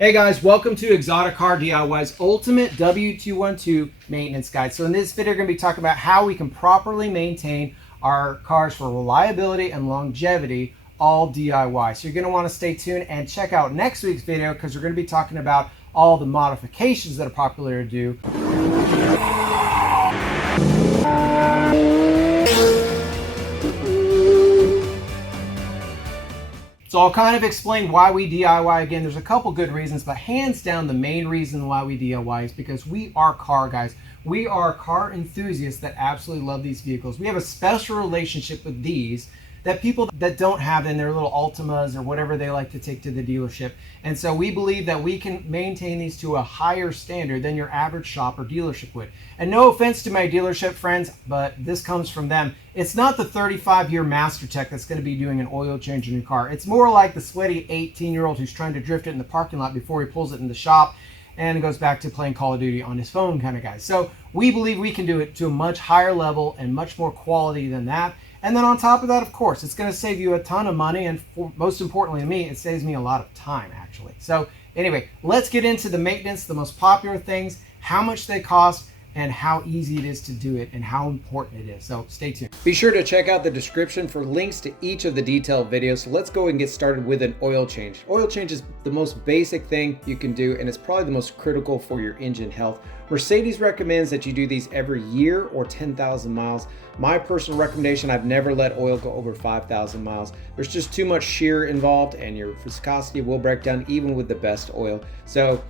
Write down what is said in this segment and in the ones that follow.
Hey guys, welcome to Exotic Car DIY's ultimate W212 maintenance guide. So in this video, we're going to be talking about how we can properly maintain our cars for reliability and longevity, all DIY. So you're going to want to stay tuned and check out next week's video because we're going to be talking about all the modifications that are popular to do. So I'll kind of explain why we DIY again. There's a couple good reasons, but hands down the main reason why we DIY is because we are car guys. We are car enthusiasts that absolutely love these vehicles. We have a special relationship with these that people that don't have in their little Altimas or whatever they like to take to the dealership. And so we believe that we can maintain these to a higher standard than your average shop or dealership would. And no offense to my dealership friends, but this comes from them. It's not the 35-year master tech that's going to be doing an oil change in your car. It's more like the sweaty 18-year-old who's trying to drift it in the parking lot before he pulls it in the shop and goes back to playing Call of Duty on his phone kind of guy. So we believe we can do it to a much higher level and much more quality than that. And then on top of that, of course, it's going to save you a ton of money. And most importantly to me, it saves me a lot of time, actually. So anyway, let's get into the maintenance, the most popular things, how much they cost, and how easy it is to do it and how important it is. So stay tuned. Be sure to check out the description for links to each of the detailed videos. So let's go and get started with an oil change. Oil change is the most basic thing you can do, and it's probably the most critical for your engine health. Mercedes recommends that you do these every year or 10,000 miles. My personal recommendation, I've never let oil go over 5,000 miles. There's just too much shear involved and your viscosity will break down even with the best oil. So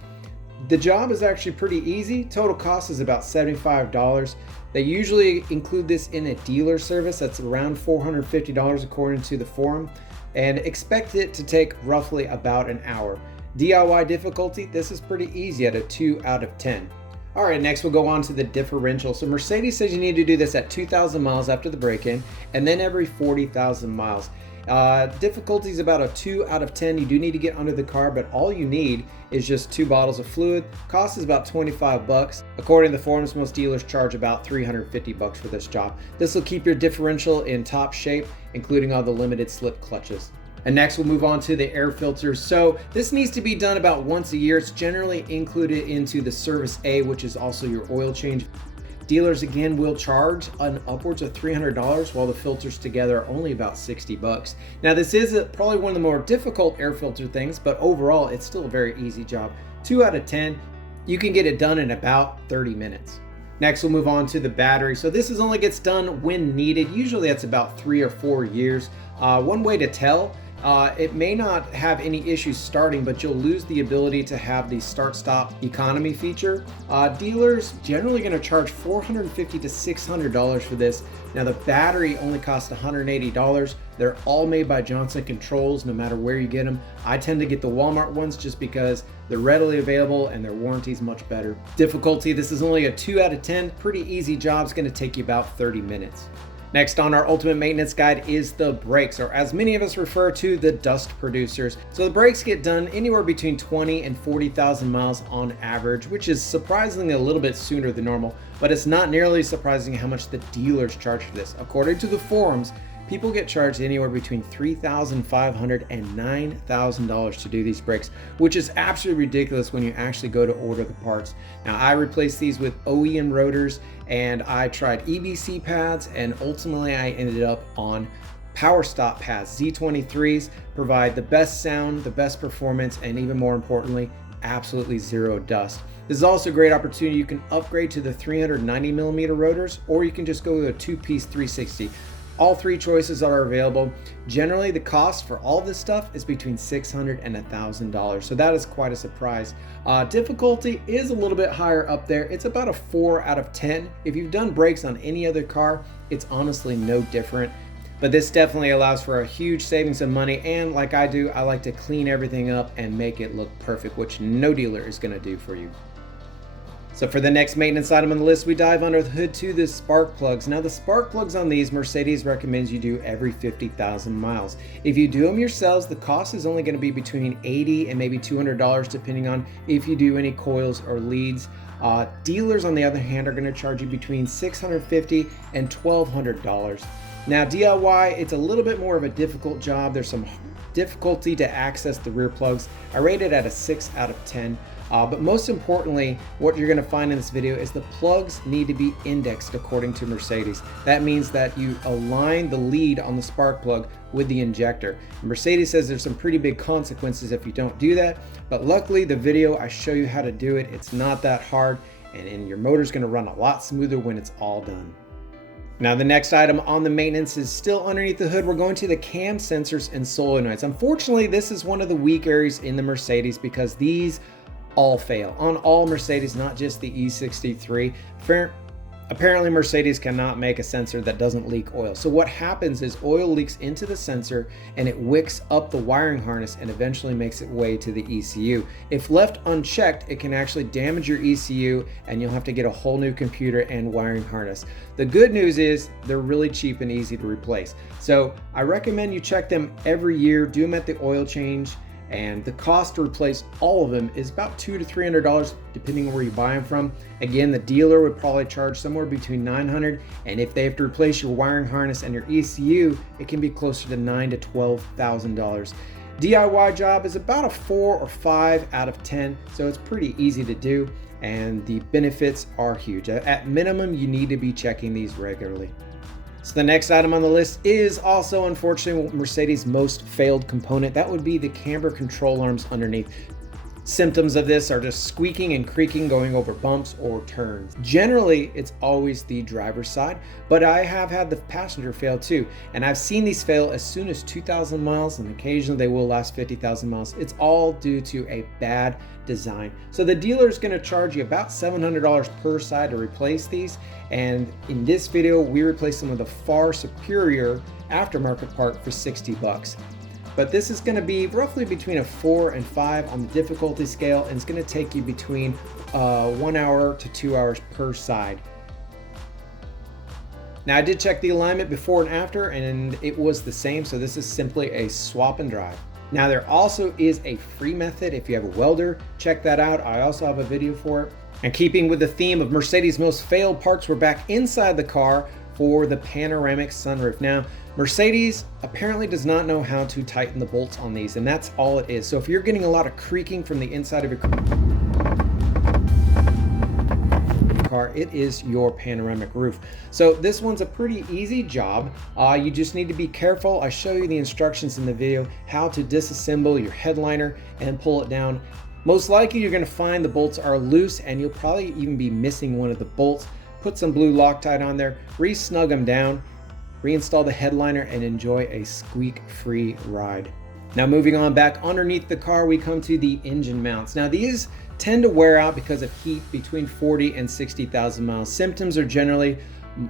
the job is actually pretty easy. Total cost is about $75. They usually include this in a dealer service. That's around $450 according to the forum, and expect it to take roughly about an hour. DIY difficulty, this is pretty easy at a 2 out of 10. All right, next we'll go on to the differential. So Mercedes says you need to do this at 2,000 miles after the break-in and then every 40,000 miles. Difficulty is about a 2 out of 10. You do need to get under the car, but all you need is just 2 bottles of fluid. Cost is about 25 bucks. According to the forums, most dealers charge about 350 bucks for this job. This will keep your differential in top shape, including all the limited slip clutches. And next we'll move on to the air filters. So this needs to be done about once a year. It's generally included into the service A, which is also your oil change. Dealers again will charge an upwards of $300 while the filters together are only about 60 bucks. Now this is probably one of the more difficult air filter things, but overall it's still a very easy job. 2 out of 10, you can get it done in about 30 minutes. Next we'll move on to the battery. So this only gets done when needed. Usually that's about 3 or 4 years. One way to tell, it may not have any issues starting, but you'll lose the ability to have the start-stop economy feature. Dealers generally going to charge $450 to $600 for this. Now the battery only costs $180. They're all made by Johnson Controls, no matter where you get them. I tend to get the Walmart ones just because they're readily available and their warranty is much better. Difficulty, this is only a 2 out of 10. Pretty easy job. It's going to take you about 30 minutes. Next on our ultimate maintenance guide is the brakes, or as many of us refer to, the dust producers. So the brakes get done anywhere between 20 and 40,000 miles on average, which is surprisingly a little bit sooner than normal, but it's not nearly surprising how much the dealers charge for this. According to the forums, people get charged anywhere between $3,500 and $9,000 to do these brakes, which is absolutely ridiculous when you actually go to order the parts. Now I replaced these with OEM rotors and I tried EBC pads, and ultimately I ended up on power stop pads. Z23s provide the best sound, the best performance, and even more importantly, absolutely zero dust. This is also a great opportunity. You can upgrade to the 390 millimeter rotors, or you can just go with a 2-piece 360. All 3 choices are available. Generally, the cost for all this stuff is between $600 and $1,000, so that is quite a surprise. Difficulty is a little bit higher up there. It's about a 4 out of 10. If you've done brakes on any other car, it's honestly no different. But this definitely allows for a huge savings of money, and like I do, I like to clean everything up and make it look perfect, which no dealer is going to do for you. So for the next maintenance item on the list, we dive under the hood to the spark plugs. Now the spark plugs on these, Mercedes recommends you do every 50,000 miles. If you do them yourselves, the cost is only going to be between $80 and maybe $200 depending on if you do any coils or leads. Dealers on the other hand are going to charge you between $650 and $1,200. Now DIY, it's a little bit more of a difficult job. There's some difficulty to access the rear plugs, I rate it at a 6 out of 10. But most importantly, what you're going to find in this video is the plugs need to be indexed according to Mercedes. That means that you align the lead on the spark plug with the injector. Mercedes says there's some pretty big consequences if you don't do that, but luckily the video I show you how to do it. It's not that hard, and your motor's going to run a lot smoother when it's all done. Now the next item on the maintenance is still underneath the hood. We're going to the cam sensors and solenoids. Unfortunately, this is one of the weak areas in the Mercedes because these all fail on all Mercedes, not just the E63. Apparently Mercedes cannot make a sensor that doesn't leak oil. So what happens is oil leaks into the sensor and it wicks up the wiring harness and eventually makes its way to the ECU. If left unchecked, it can actually damage your ECU and you'll have to get a whole new computer and wiring harness. The good news is they're really cheap and easy to replace. So I recommend you check them every year, do them at the oil change, and the cost to replace all of them is about $200 to $300 depending on where you buy them from. Again, the dealer would probably charge somewhere between $900, and if they have to replace your wiring harness and your ECU, it can be closer to $9,000 to $12,000. DIY job is about a 4 or 5 out of 10, so it's pretty easy to do, and the benefits are huge. At minimum, you need to be checking these regularly. So the next item on the list is also, unfortunately, Mercedes' most failed component. That would be the camber control arms underneath. Symptoms of this are just squeaking and creaking going over bumps or turns. Generally, it's always the driver's side, but I have had the passenger fail too. And I've seen these fail as soon as 2,000 miles, and occasionally they will last 50,000 miles. It's all due to a bad design. So the dealer is going to charge you about $700 per side to replace these. And in this video, we replaced them with a far superior aftermarket part for 60 bucks. But this is going to be roughly between a 4 and 5 on the difficulty scale, and it's going to take you between 1 hour to 2 hours per side. Now I did check the alignment before and after, and it was the same, so this is simply a swap and drive. Now there also is a free method if you have a welder. Check that out. I also have a video for it. And keeping with the theme of Mercedes' most failed parts, we're back inside the car for the panoramic sunroof. Now, Mercedes apparently does not know how to tighten the bolts on these, and that's all it is. So if you're getting a lot of creaking from the inside of your car, it is your panoramic roof. So this one's a pretty easy job. You just need to be careful. I show you the instructions in the video how to disassemble your headliner and pull it down. Most likely you're going to find the bolts are loose, and you'll probably even be missing one of the bolts. Put some blue Loctite on there, re-snug them down, reinstall the headliner, and enjoy a squeak-free ride. Now moving on back underneath the car, we come to the engine mounts. Now these tend to wear out because of heat between 40 and 60,000 miles. Symptoms are generally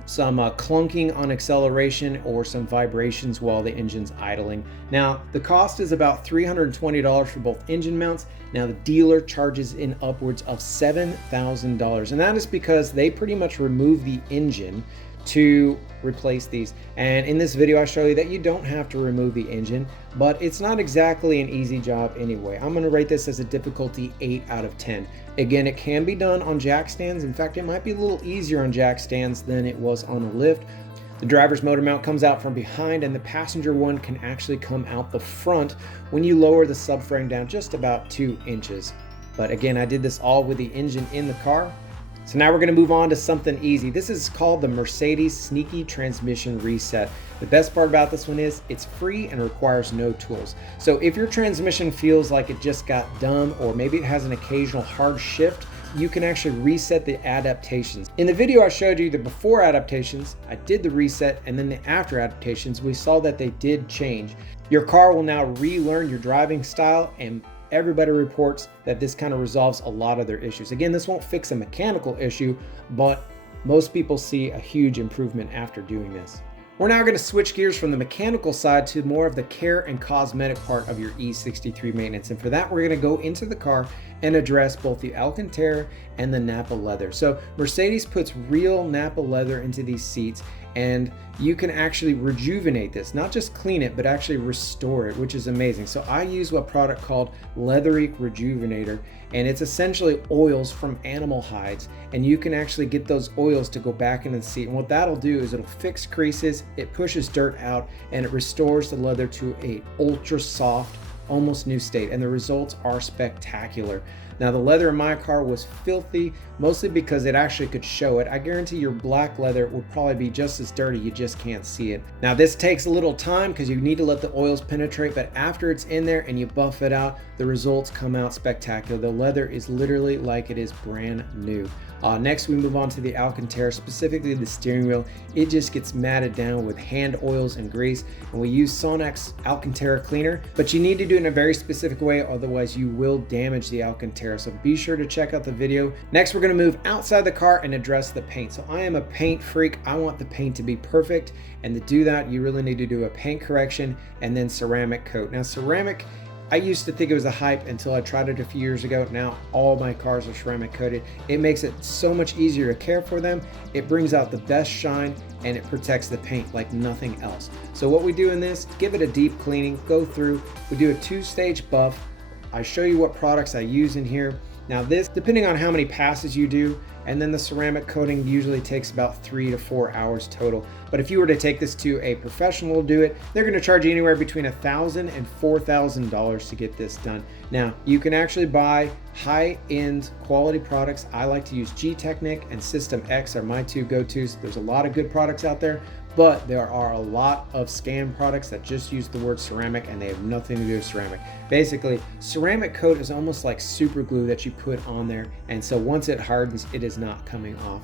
some clunking on acceleration or some vibrations while the engine's idling. Now the cost is about $320 for both engine mounts. Now the dealer charges in upwards of $7,000, and that is because they pretty much remove the engine to replace these. And in this video I show you that you don't have to remove the engine, but it's not exactly an easy job anyway. I'm going to rate this as a difficulty 8 out of 10. Again, it can be done on jack stands. In fact, it might be a little easier on jack stands than it was on a lift. The driver's motor mount comes out from behind, and the passenger one can actually come out the front when you lower the subframe down just about 2 inches. But again, I did this all with the engine in the car. So now we're going to move on to something easy. This is called the Mercedes Sneaky Transmission Reset. The best part about this one is it's free and requires no tools. So if your transmission feels like it just got dumb, or maybe it has an occasional hard shift, you can actually reset the adaptations. In the video I showed you the before adaptations, I did the reset, and then the after adaptations, we saw that they did change. Your car will now relearn your driving style, and everybody reports that this kind of resolves a lot of their issues. Again, this won't fix a mechanical issue, but most people see a huge improvement after doing this. We're now going to switch gears from the mechanical side to more of the care and cosmetic part of your E63 maintenance. And for that, we're going to go into the car and address both the Alcantara and the Nappa leather. So Mercedes puts real Nappa leather into these seats, and you can actually rejuvenate this, not just clean it, but actually restore it, which is amazing. So I use a product called Leathery Rejuvenator, and it's essentially oils from animal hides, and you can actually get those oils to go back into the seat. And what that'll do is it'll fix creases, it pushes dirt out, and it restores the leather to a ultra soft, almost new state, and the results are spectacular. Now the leather in my car was filthy, mostly because it actually could show it. I guarantee your black leather would probably be just as dirty, you just can't see it. Now this takes a little time because you need to let the oils penetrate, but after it's in there and you buff it out, the results come out spectacular. The leather is literally like it is brand new. Next we move on to the Alcantara, specifically the steering wheel. It just gets matted down with hand oils and grease, and we use Sonax Alcantara cleaner, but you need to do it in a very specific way, otherwise you will damage the Alcantara. So be sure to check out the video. Next we're going to move outside the car and address the paint. So I am a paint freak. I want the paint to be perfect, and to do that you really need to do a paint correction and then ceramic coat. Now ceramic, I used to think it was a hype until I tried it a few years ago. Now all my cars are ceramic coated. It makes it so much easier to care for them. It brings out the best shine, and it protects the paint like nothing else. So what we do in this, give it a deep cleaning, go through, we do a 2-stage buff. I show you what products I use in here. Now this, depending on how many passes you do, and then the ceramic coating usually takes about 3 to 4 hours total. But if you were to take this to a professional to do it, they're going to charge you anywhere between $1,000 and $4,000 to get this done. Now you can actually buy high-end quality products. I like to use G-Technic and System X are my two go-tos. There's a lot of good products out there, but there are a lot of scam products that just use the word ceramic and they have nothing to do with ceramic. Basically, ceramic coat is almost like super glue that you put on there, and so once it hardens, it is not coming off.